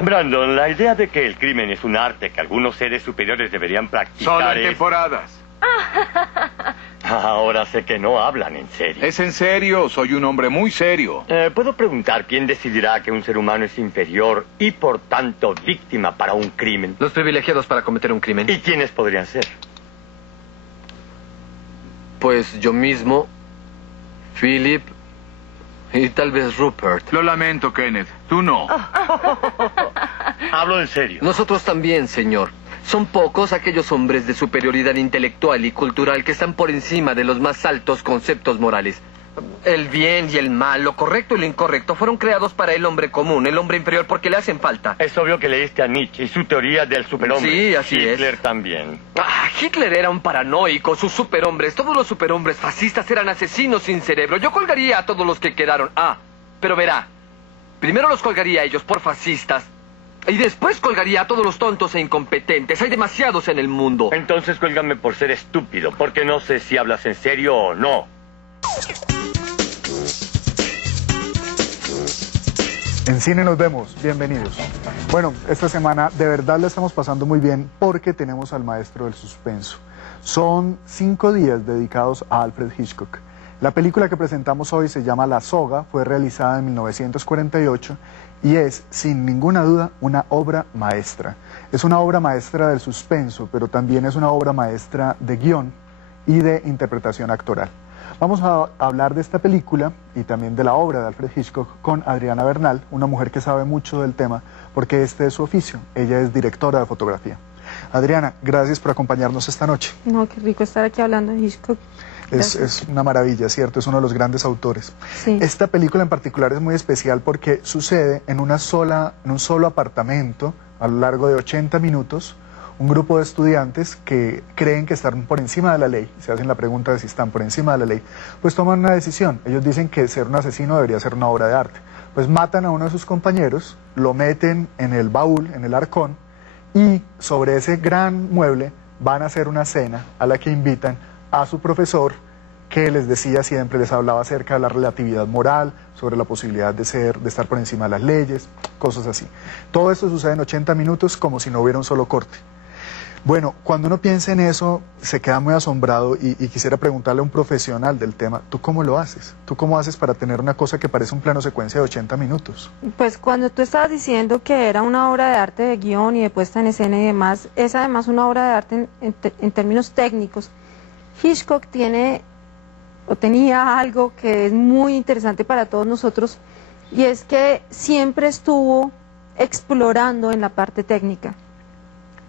Brandon, la idea de que el crimen es un arte que algunos seres superiores deberían practicar Solo en temporadas. Ahora sé que no hablan en serio. Es en serio, soy un hombre muy serio. ¿Puedo preguntar quién decidirá que un ser humano es inferior y por tanto víctima para un crimen? Los privilegiados para cometer un crimen. ¿Y quiénes podrían ser? Pues yo mismo, Philip y tal vez Rupert. Lo lamento, Kenneth. Tú no. Hablo en serio. Nosotros también, señor. Son pocos aquellos hombres de superioridad intelectual y cultural que están por encima de los más altos conceptos morales. El bien y el mal, lo correcto y lo incorrecto fueron creados para el hombre común, el hombre inferior, porque le hacen falta. Es obvio que leíste a Nietzsche y su teoría del superhombre. Sí, así es. Hitler también. Hitler era un paranoico, sus superhombres, todos los superhombres fascistas eran asesinos sin cerebro. Yo colgaría a todos los que quedaron. Pero verá, primero los colgaría a ellos por fascistas y después colgaría a todos los tontos e incompetentes. Hay demasiados en el mundo. Entonces cuélgame por ser estúpido, porque no sé si hablas en serio o no. En Cine nos vemos, bienvenidos. Bueno, esta semana de verdad la estamos pasando muy bien porque tenemos al maestro del suspenso. Son 5 días dedicados a Alfred Hitchcock. La película que presentamos hoy se llama La Soga, fue realizada en 1948 y es, sin ninguna duda, una obra maestra. Es una obra maestra del suspenso, pero también es una obra maestra de guión y de interpretación actoral. Vamos a hablar de esta película y también de la obra de Alfred Hitchcock con Adriana Bernal, una mujer que sabe mucho del tema porque este es su oficio. Ella es directora de fotografía. Adriana, gracias por acompañarnos esta noche. No, qué rico estar aquí hablando de Hitchcock. Es una maravilla, ¿cierto? Es uno de los grandes autores. Sí. Esta película en particular es muy especial porque sucede en un solo apartamento a lo largo de 80 minutos. Un grupo de estudiantes que creen que están por encima de la ley, se hacen la pregunta de si están por encima de la ley, pues toman una decisión. Ellos dicen que ser un asesino debería ser una obra de arte. Pues matan a uno de sus compañeros, lo meten en el baúl, en el arcón, y sobre ese gran mueble van a hacer una cena a la que invitan a su profesor, que les decía siempre, les hablaba acerca de la relatividad moral, sobre la posibilidad de estar por encima de las leyes, cosas así. Todo esto sucede en 80 minutos como si no hubiera un solo corte. Bueno, cuando uno piensa en eso, se queda muy asombrado y quisiera preguntarle a un profesional del tema, ¿tú cómo lo haces? ¿Tú cómo haces para tener una cosa que parece un plano secuencia de 80 minutos? Pues cuando tú estabas diciendo que era una obra de arte de guión y de puesta en escena y demás, es además una obra de arte en términos técnicos. Hitchcock tenía algo que es muy interesante para todos nosotros y es que siempre estuvo explorando en la parte técnica.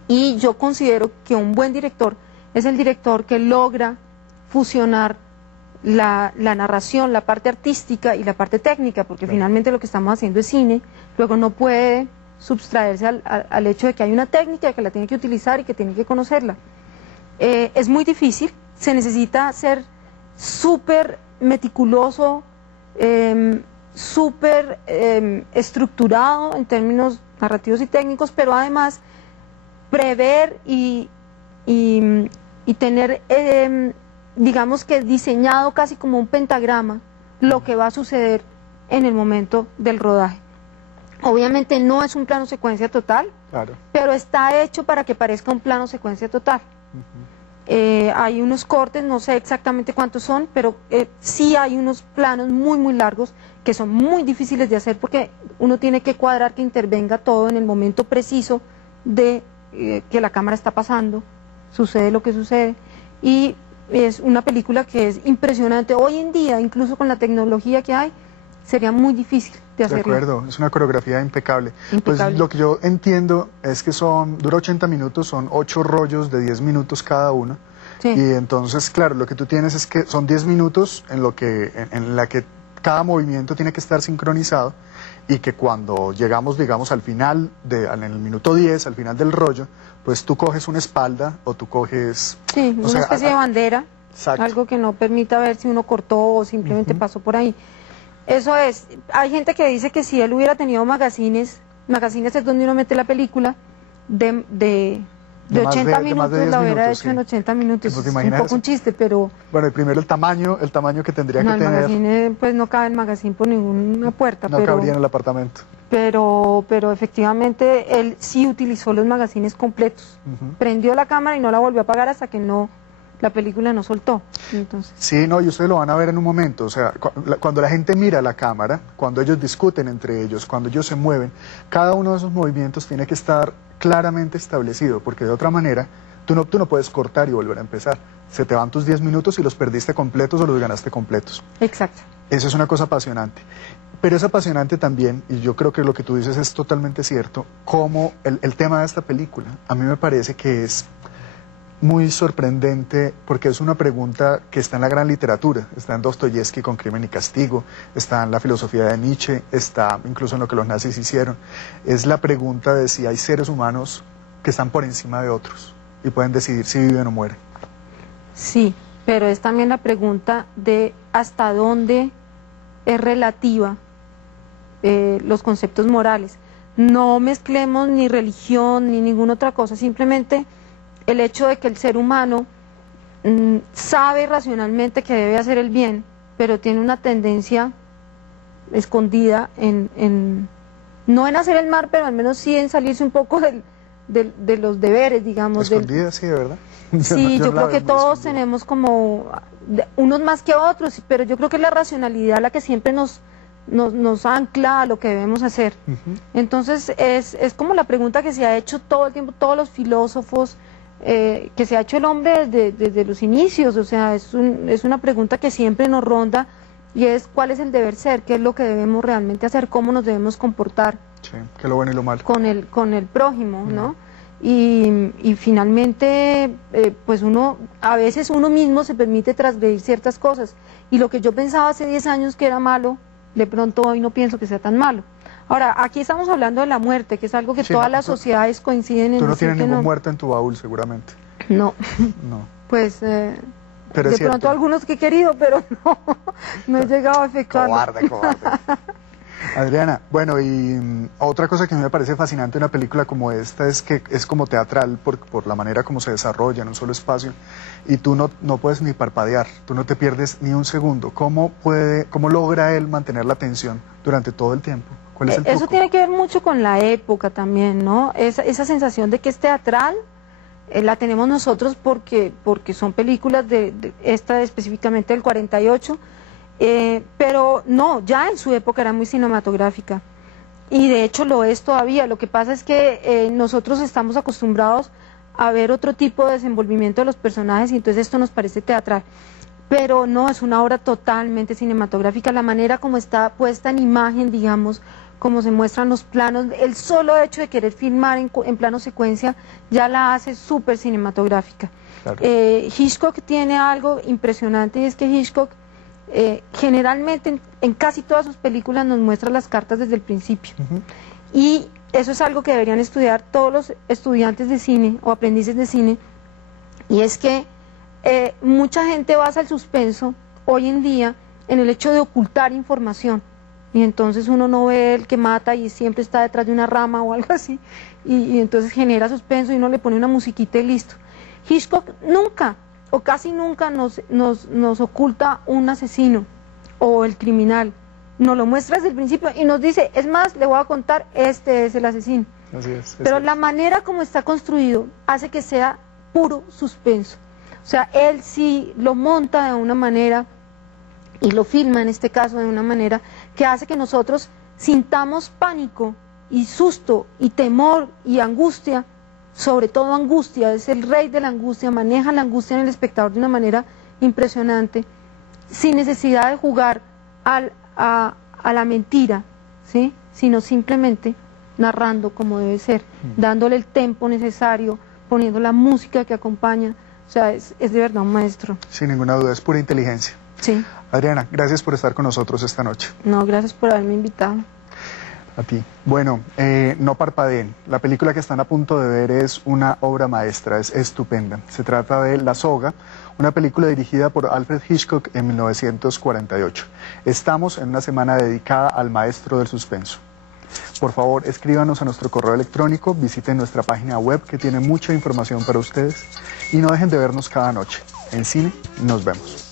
Y yo considero que un buen director es el director que logra fusionar la narración, la parte artística y la parte técnica, porque finalmente lo que estamos haciendo es cine, luego no puede subtraerse al hecho de que hay una técnica, que la tiene que utilizar y que tiene que conocerla. Es muy difícil, se necesita ser súper meticuloso, súper estructurado en términos narrativos y técnicos, pero además prever y tener, digamos que diseñado casi como un pentagrama lo que va a suceder en el momento del rodaje. Obviamente no es un plano secuencia total, claro, pero está hecho para que parezca un plano secuencia total. Hay unos cortes, no sé exactamente cuántos son, pero sí hay unos planos muy largos que son muy difíciles de hacer porque uno tiene que cuadrar que intervenga todo en el momento preciso de que la cámara está pasando, sucede lo que sucede, y es una película que es impresionante. Hoy en día, incluso con la tecnología que hay, sería muy difícil de hacerlo. De acuerdo, es una coreografía impecable. Pues lo que yo entiendo es que dura 80 minutos, son 8 rollos de 10 minutos cada uno, sí. Y entonces, claro, lo que tú tienes es que son 10 minutos en la que cada movimiento tiene que estar sincronizado, y que cuando llegamos, digamos, al final, en el minuto 10, al final del rollo, pues tú coges una espalda o tú coges... Sí, una especie de bandera, exacto, algo que no permita ver si uno cortó o simplemente pasó por ahí. Eso es, hay gente que dice que si él hubiera tenido magazines es donde uno mete la película de 80 minutos, la hubiera hecho en 80 minutos. Es un poco un chiste, pero... Bueno, y primero el tamaño que tendría que tener. El magazine, pues no cabe el magazine por ninguna puerta. No cabría en el apartamento. pero efectivamente él sí utilizó los magazines completos. Prendió la cámara y no la volvió a apagar hasta que la película no soltó. Entonces. Sí, no, y ustedes lo van a ver en un momento. O sea, cuando la gente mira la cámara, cuando ellos discuten entre ellos, cuando ellos se mueven, cada uno de esos movimientos tiene que estar claramente establecido, porque de otra manera tú no puedes cortar y volver a empezar. Se te van tus 10 minutos y los perdiste completos o los ganaste completos. Exacto. Eso es una cosa apasionante. Pero es apasionante también, y yo creo que lo que tú dices es totalmente cierto, como el tema de esta película, a mí me parece que es muy sorprendente porque es una pregunta que está en la gran literatura, está en Dostoyevsky con Crimen y Castigo, está en la filosofía de Nietzsche, está incluso en lo que los nazis hicieron. Es la pregunta de si hay seres humanos que están por encima de otros y pueden decidir si viven o mueren. Sí, pero es también la pregunta de hasta dónde es relativa los conceptos morales. No mezclemos ni religión ni ninguna otra cosa, simplemente el hecho de que el ser humano sabe racionalmente que debe hacer el bien, pero tiene una tendencia escondida no en hacer el mal, pero al menos sí en salirse un poco de los deberes, digamos. Escondida, sí, de verdad. Sí, yo creo que todos tenemos como, unos más que otros, pero yo creo que es la racionalidad la que siempre nos ancla a lo que debemos hacer. Entonces es como la pregunta que se ha hecho todo el tiempo, todos los filósofos, que se ha hecho el hombre desde los inicios. O sea, es una pregunta que siempre nos ronda, y es cuál es el deber ser, qué es lo que debemos realmente hacer, cómo nos debemos comportar. Sí, que lo bueno y lo malo. Con el prójimo, ¿no? Y finalmente, pues a veces uno mismo se permite transgredir ciertas cosas, y lo que yo pensaba hace 10 años que era malo, de pronto hoy no pienso que sea tan malo. Ahora, aquí estamos hablando de la muerte, que es algo que todas las sociedades coinciden en decir. Tú no decir tienes ningún muerto en tu baúl, seguramente. No. No. Pues, pero de pronto algunos que he querido, pero no he llegado a efectuarlo. Cobarde. Adriana, bueno, y otra cosa que a mí me parece fascinante en una película como esta es que es como teatral por la manera como se desarrolla en un solo espacio, y tú no puedes ni parpadear, tú no te pierdes ni un segundo. ¿Cómo logra él mantener la atención durante todo el tiempo? ¿Cuál es el truco? Eso tiene que ver mucho con la época también, ¿no? Esa sensación de que es teatral la tenemos nosotros porque son películas esta específicamente del 48, pero no, ya en su época era muy cinematográfica, y de hecho lo es todavía. Lo que pasa es que nosotros estamos acostumbrados a ver otro tipo de desenvolvimiento de los personajes, y entonces esto nos parece teatral, pero no, es una obra totalmente cinematográfica. La manera como está puesta en imagen, digamos, como se muestran los planos, el solo hecho de querer filmar en plano secuencia ya la hace súper cinematográfica. Claro. Hitchcock tiene algo impresionante, y es que Hitchcock generalmente en casi todas sus películas nos muestra las cartas desde el principio. Y eso es algo que deberían estudiar todos los estudiantes de cine o aprendices de cine, y es que mucha gente basa el suspenso hoy en día en el hecho de ocultar información, y entonces uno no ve el que mata y siempre está detrás de una rama o algo así, y entonces genera suspenso y uno le pone una musiquita y listo. Hitchcock nunca o casi nunca nos oculta un asesino o el criminal, nos lo muestra desde el principio y nos dice, es más, le voy a contar, este es el asesino. Así es. Pero la manera como está construido hace que sea puro suspenso. O sea, él sí lo monta de una manera, y lo filma en este caso de una manera que hace que nosotros sintamos pánico y susto y temor y angustia, sobre todo angustia. Es el rey de la angustia, maneja la angustia en el espectador de una manera impresionante, sin necesidad de jugar a la mentira, ¿sí? Sino simplemente narrando como debe ser, dándole el tempo necesario, poniendo la música que acompaña. O sea, es de verdad un maestro. Sin ninguna duda, es pura inteligencia. Sí. Adriana, gracias por estar con nosotros esta noche. No, gracias por haberme invitado. A ti. Bueno, no parpadeen. La película que están a punto de ver es una obra maestra, es estupenda. Se trata de La Soga, una película dirigida por Alfred Hitchcock en 1948. Estamos en una semana dedicada al maestro del suspenso. Por favor, escríbanos a nuestro correo electrónico, visiten nuestra página web que tiene mucha información para ustedes, y no dejen de vernos cada noche. En Cine nos vemos.